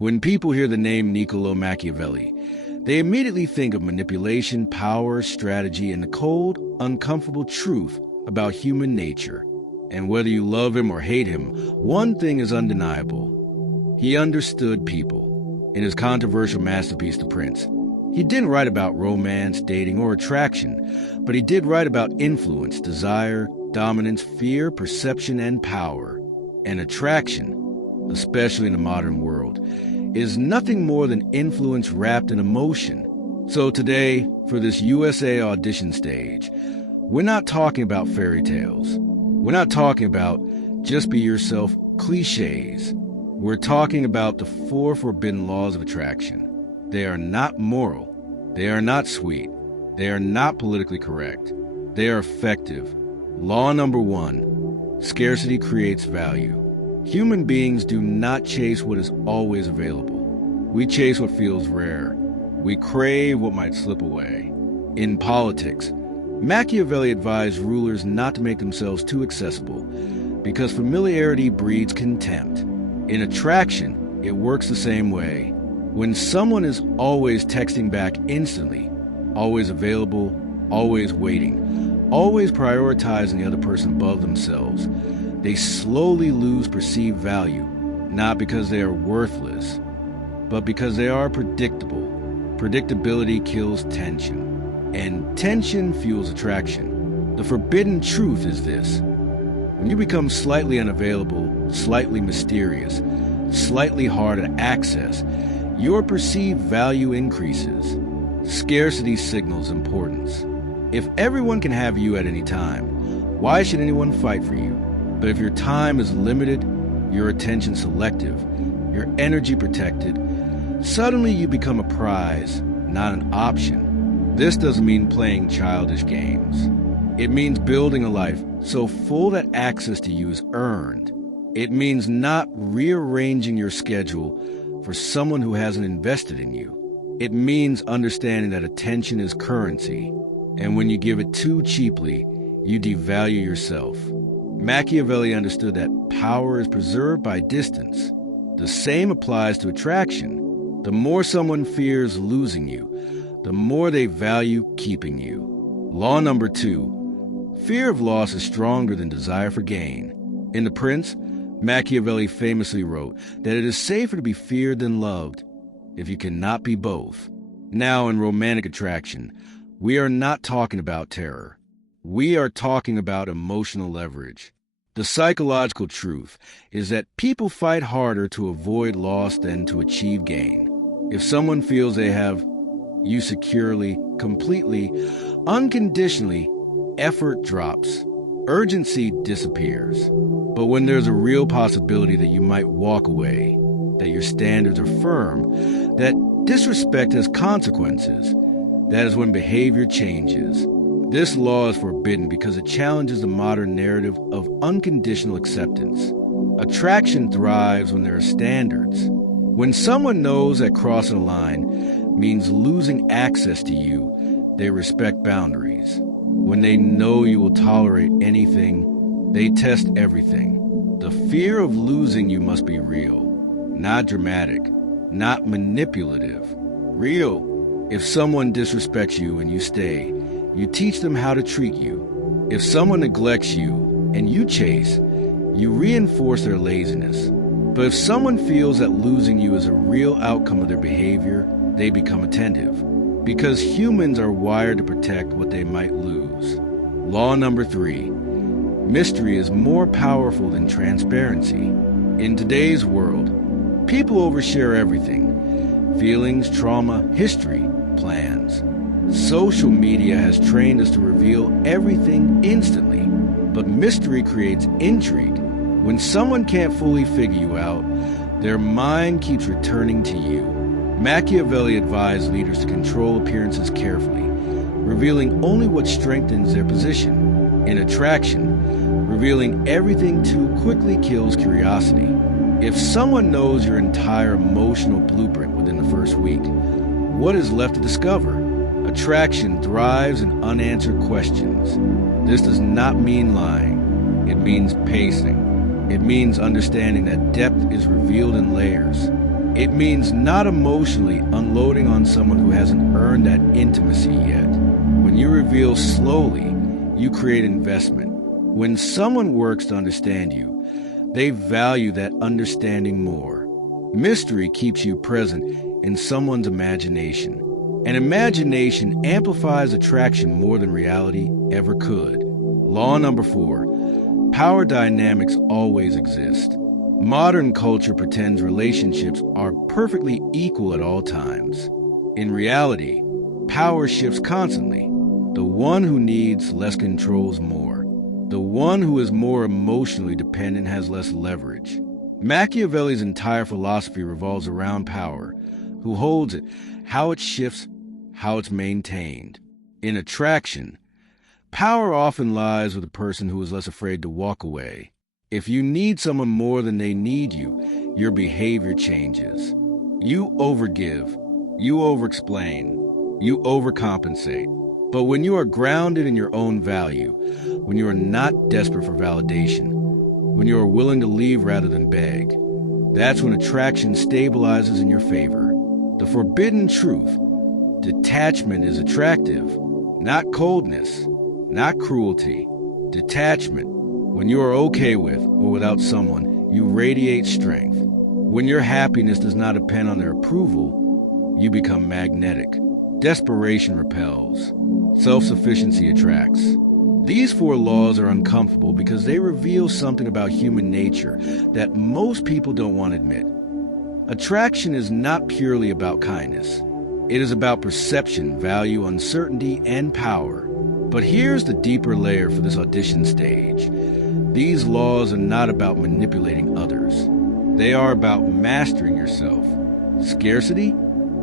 When people hear the name Niccolò Machiavelli, they immediately think of manipulation, power, strategy, and the cold, uncomfortable truth about human nature. And whether you love him or hate him, one thing is undeniable. He understood people. In his controversial masterpiece, The Prince, he didn't write about romance, dating, or attraction, but he did write about influence, desire, dominance, fear, perception, and power. And attraction, especially in the modern world, is nothing more than influence wrapped in emotion. So today, for this USA audition stage, we're not talking about fairy tales. We're not talking about just be yourself cliches. We're talking about the 4 forbidden laws of attraction. They are not moral. They are not sweet. They are not politically correct. They are effective. Law number 1, scarcity creates value. Human beings do not chase what is always available. We chase what feels rare. We crave what might slip away. In politics, Machiavelli advised rulers not to make themselves too accessible because familiarity breeds contempt. In attraction, it works the same way. When someone is always texting back instantly, always available, always waiting, always prioritizing the other person above themselves, they slowly lose perceived value, not because they are worthless, but because they are predictable. Predictability kills tension, and tension fuels attraction. The forbidden truth is this: when you become slightly unavailable, slightly mysterious, slightly hard to access, your perceived value increases. Scarcity signals importance. If everyone can have you at any time, why should anyone fight for you? But if your time is limited, your attention selective, your energy protected, suddenly you become a prize, not an option. This doesn't mean playing childish games. It means building a life so full that access to you is earned. It means not rearranging your schedule for someone who hasn't invested in you. It means understanding that attention is currency, and when you give it too cheaply, you devalue yourself. Machiavelli understood that power is preserved by distance. The same applies to attraction. The more someone fears losing you, the more they value keeping you. Law number 2, fear of loss is stronger than desire for gain. In The Prince, Machiavelli famously wrote that it is safer to be feared than loved, if you cannot be both. Now, in romantic attraction, we are not talking about terror. We are talking about emotional leverage. The psychological truth is that people fight harder to avoid loss than to achieve gain. If someone feels they have you securely, completely, unconditionally, effort drops. Urgency disappears. But when there's a real possibility that you might walk away, that your standards are firm, that disrespect has consequences, that is when behavior changes. This law is forbidden because it challenges the modern narrative of unconditional acceptance. Attraction thrives when there are standards. When someone knows that crossing a line means losing access to you, they respect boundaries. When they know you will tolerate anything, they test everything. The fear of losing you must be real, not dramatic, not manipulative. Real. If someone disrespects you and you stay, you teach them how to treat you. If someone neglects you and you chase, you reinforce their laziness. But if someone feels that losing you is a real outcome of their behavior, they become attentive. Because humans are wired to protect what they might lose. Law number 3, mystery is more powerful than transparency. In today's world, people overshare everything: feelings, trauma, history, plans. Social media has trained us to reveal everything instantly, but mystery creates intrigue. When someone can't fully figure you out, their mind keeps returning to you. Machiavelli advised leaders to control appearances carefully, revealing only what strengthens their position. In attraction, revealing everything too quickly kills curiosity. If someone knows your entire emotional blueprint within the first week, what is left to discover? Attraction thrives in unanswered questions. This does not mean lying. It means pacing. It means understanding that depth is revealed in layers. It means not emotionally unloading on someone who hasn't earned that intimacy yet. When you reveal slowly, you create investment. When someone works to understand you, they value that understanding more. Mystery keeps you present in someone's imagination. And imagination amplifies attraction more than reality ever could. Law number 4, power dynamics always exist. Modern culture pretends relationships are perfectly equal at all times. In reality, power shifts constantly. The one who needs less controls more. The one who is more emotionally dependent has less leverage. Machiavelli's entire philosophy revolves around power. Who holds it, how it shifts, how it's maintained. In attraction, power often lies with a person who is less afraid to walk away. If you need someone more than they need you, your behavior changes. You overgive, you overexplain, you overcompensate. But when you are grounded in your own value, when you are not desperate for validation, when you are willing to leave rather than beg, that's when attraction stabilizes in your favor. The forbidden truth: detachment is attractive, not coldness, not cruelty. Detachment. When you are okay with or without someone, you radiate strength. When your happiness does not depend on their approval, you become magnetic. Desperation repels. Self-sufficiency attracts. These 4 laws are uncomfortable because they reveal something about human nature that most people don't want to admit. Attraction is not purely about kindness. It is about perception, value, uncertainty, and power. But here's the deeper layer for this audition stage. These laws are not about manipulating others. They are about mastering yourself. Scarcity?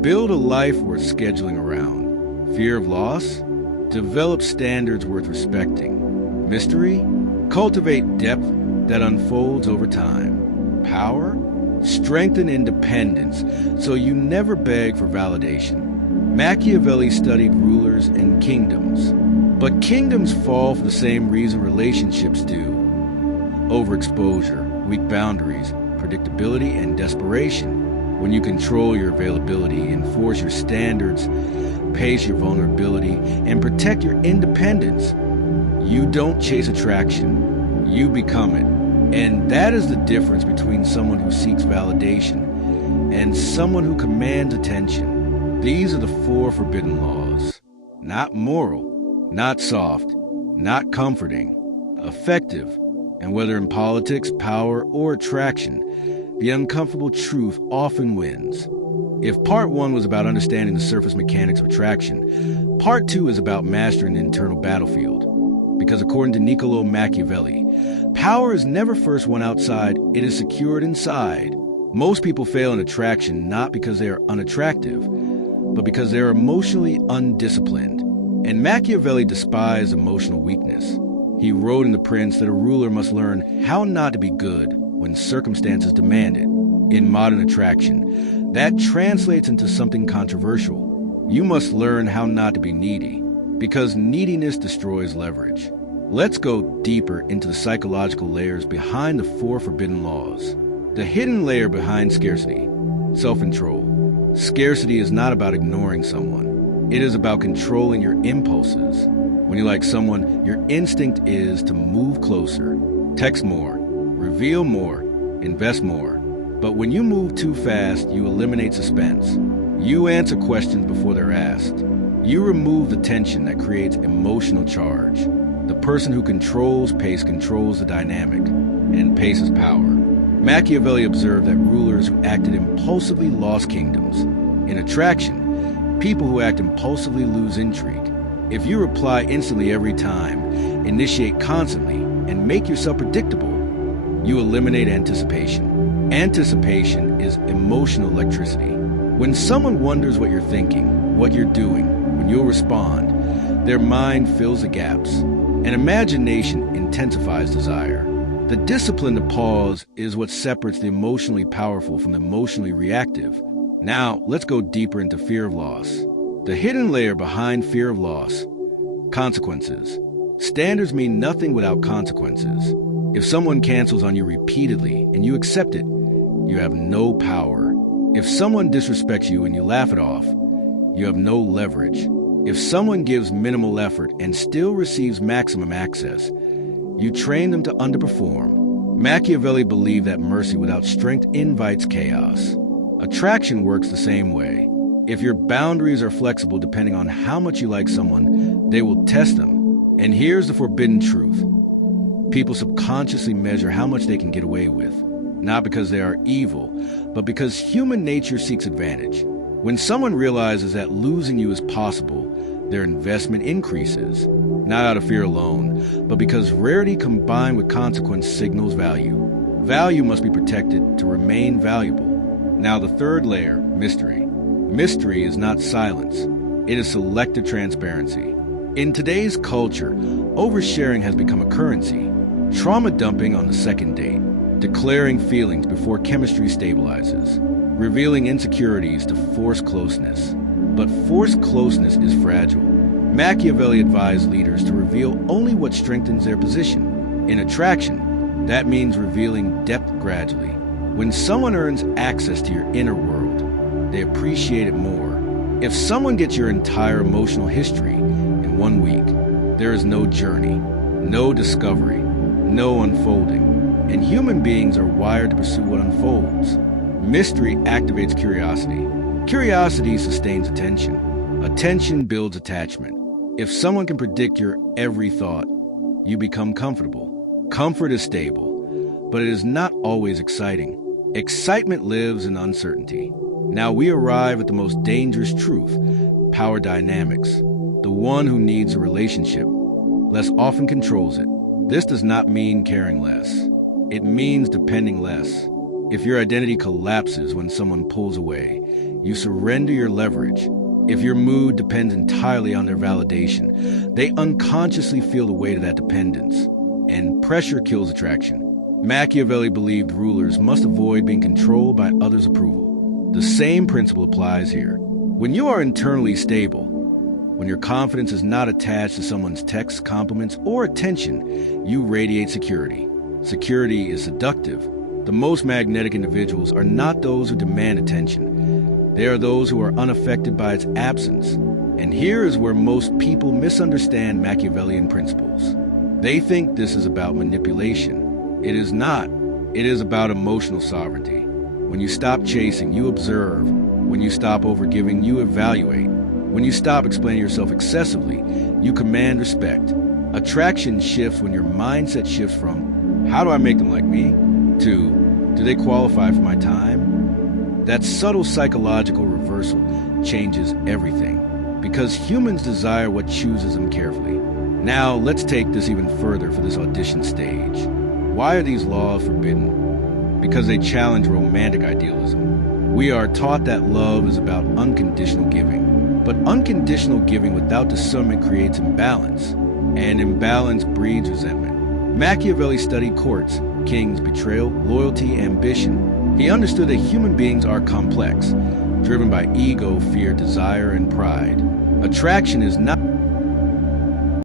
Build a life worth scheduling around. Fear of loss? Develop standards worth respecting. Mystery? Cultivate depth that unfolds over time. Power? Strengthen independence so you never beg for validation. Machiavelli studied rulers and kingdoms. But kingdoms fall for the same reason relationships do. Overexposure, weak boundaries, predictability, and desperation. When you control your availability, enforce your standards, pace your vulnerability, and protect your independence, you don't chase attraction, you become it. And that is the difference between someone who seeks validation and someone who commands attention. These are the 4 forbidden laws. Not moral, not soft, not comforting, effective. And whether in politics, power, or attraction, the uncomfortable truth often wins. If part 1 was about understanding the surface mechanics of attraction, part 2 is about mastering the internal battlefield. Because according to Niccolò Machiavelli, power is never first won outside, it is secured inside. Most people fail in attraction not because they are unattractive, but because they are emotionally undisciplined. And Machiavelli despised emotional weakness. He wrote in The Prince that a ruler must learn how not to be good when circumstances demand it. In modern attraction, that translates into something controversial. You must learn how not to be needy, because neediness destroys leverage. Let's go deeper into the psychological layers behind the 4 forbidden laws. The hidden layer behind scarcity: self-control. Scarcity is not about ignoring someone. It is about controlling your impulses. When you like someone, your instinct is to move closer, text more, reveal more, invest more. But when you move too fast, you eliminate suspense. You answer questions before they're asked. You remove the tension that creates emotional charge. The person who controls pace controls the dynamic, and pace is power. Machiavelli observed that rulers who acted impulsively lost kingdoms. In attraction, people who act impulsively lose intrigue. If you reply instantly every time, initiate constantly, and make yourself predictable, you eliminate anticipation. Anticipation is emotional electricity. When someone wonders what you're thinking, what you're doing, when you'll respond, their mind fills the gaps. And imagination intensifies desire. The discipline to pause is what separates the emotionally powerful from the emotionally reactive. Now, let's go deeper into fear of loss. The hidden layer behind fear of loss: consequences. Standards mean nothing without consequences. If someone cancels on you repeatedly and you accept it, you have no power. If someone disrespects you and you laugh it off, you have no leverage. If someone gives minimal effort and still receives maximum access, you train them to underperform. Machiavelli believed that mercy without strength invites chaos. Attraction works the same way. If your boundaries are flexible depending on how much you like someone, they will test them. And here's the forbidden truth. People subconsciously measure how much they can get away with, not because they are evil, but because human nature seeks advantage. When someone realizes that losing you is possible, their investment increases, not out of fear alone, but because rarity combined with consequence signals value. Value must be protected to remain valuable. Now the third layer, mystery. Mystery is not silence. It is selective transparency. In today's culture, oversharing has become a currency. Trauma dumping on the second date, declaring feelings before chemistry stabilizes, revealing insecurities to force closeness. But forced closeness is fragile. Machiavelli advised leaders to reveal only what strengthens their position. In attraction, that means revealing depth gradually. When someone earns access to your inner world, they appreciate it more. If someone gets your entire emotional history in 1 week, there is no journey, no discovery, no unfolding. And human beings are wired to pursue what unfolds. Mystery activates curiosity. Curiosity sustains attention. Attention builds attachment. If someone can predict your every thought, you become comfortable. Comfort is stable, but it is not always exciting. Excitement lives in uncertainty. Now we arrive at the most dangerous truth, power dynamics. The one who needs a relationship less often controls it. This does not mean caring less. It means depending less. If your identity collapses when someone pulls away, you surrender your leverage. If your mood depends entirely on their validation, they unconsciously feel the weight of that dependence. And pressure kills attraction. Machiavelli believed rulers must avoid being controlled by others' approval. The same principle applies here. When you are internally stable, when your confidence is not attached to someone's texts, compliments, or attention, you radiate security. Security is seductive. The most magnetic individuals are not those who demand attention. They are those who are unaffected by its absence. And here is where most people misunderstand Machiavellian principles. They think this is about manipulation. It is not. It is about emotional sovereignty. When you stop chasing, you observe. When you stop overgiving, you evaluate. When you stop explaining yourself excessively, you command respect. Attraction shifts when your mindset shifts from, how do I make them like me? To, do they qualify for my time? That subtle psychological reversal changes everything, because humans desire what chooses them carefully. Now, let's take this even further for this audition stage. Why are these laws forbidden? Because they challenge romantic idealism. We are taught that love is about unconditional giving, but unconditional giving without discernment creates imbalance, and imbalance breeds resentment. Machiavelli studied courts, kings, betrayal, loyalty, ambition. He understood that human beings are complex, driven by ego, fear, desire, and pride. Attraction is not